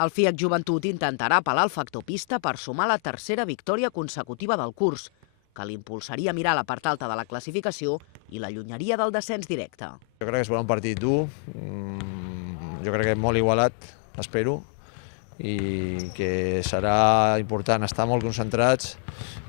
El FIAC Joventut intentarà apel·lar al factor pista per sumar la tercera victòria consecutiva del curs, que l'impulsaria a mirar la part alta de la classificació i l'allunyaria del descens directe. Jo crec que serà un partit dur, jo crec que molt igualat, espero, i que serà important estar molt concentrats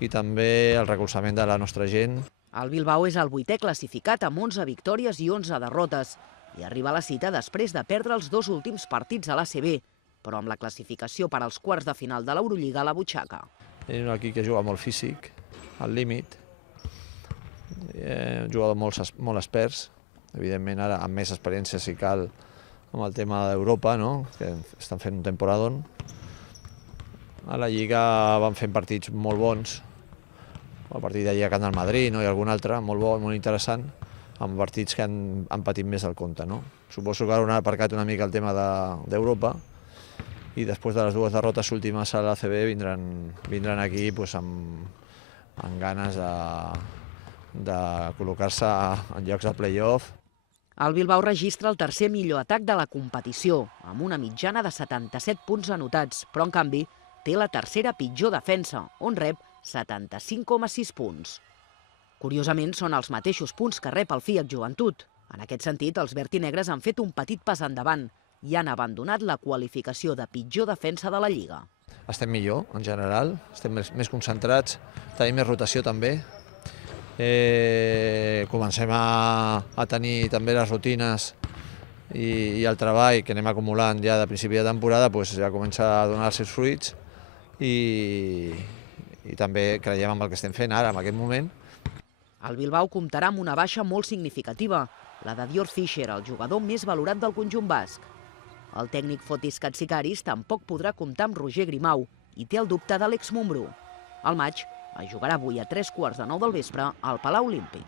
i també el recolzament de la nostra gent. El Bilbao és el 8è classificat amb 11 victòries i 11 derrotes i arriba a la cita després de perdre els 2 últims partits a l'ACB, però amb la classificació per als quarts de final de l'Eurolliga a la butxaca. És un equip que juga molt físic, al límit, jugadors molt experts, evidentment ara amb més experiència si cal amb el tema d'Europa, que estan fent un temporadón. A la Lliga van fent partits molt bons, el partit de Lliga que el Madrid i algun altre, molt bo, molt interessant, amb partits que han patit més del compte. Suposo que ara han aparcat una mica el tema d'Europa i després de les 2 derrotes últimes a l'ACB vindran aquí amb ganes de col·locar-se en llocs de play-off. El Bilbao registra el tercer millor atac de la competició, amb una mitjana de 77 punts anotats, però en canvi té la tercera pitjor defensa, on rep 75,6 punts. Curiosament, són els mateixos punts que rep el FIAC Joventut. En aquest sentit, els vertinegres han fet un petit pas endavant i han abandonat la qualificació de pitjor defensa de la Lliga. Estem millor, en general, estem més concentrats, tenim més rotació també. Comencem a tenir també les rutines i el treball que anem acumulant ja de principi de temporada, ja comença a donar els seus fruits i també creiem en el que estem fent ara, en aquest moment. El Bilbao comptarà amb una baixa molt significativa, la de Dior Fischer, el jugador més valorat del conjunt basc. El tècnic Fotis Katsikaris tampoc podrà comptar amb Roger Grimau i té el dubte d'Àlex Mumbrú. El maig es jugarà avui a 3:15 del vespre al Palau Olímpic.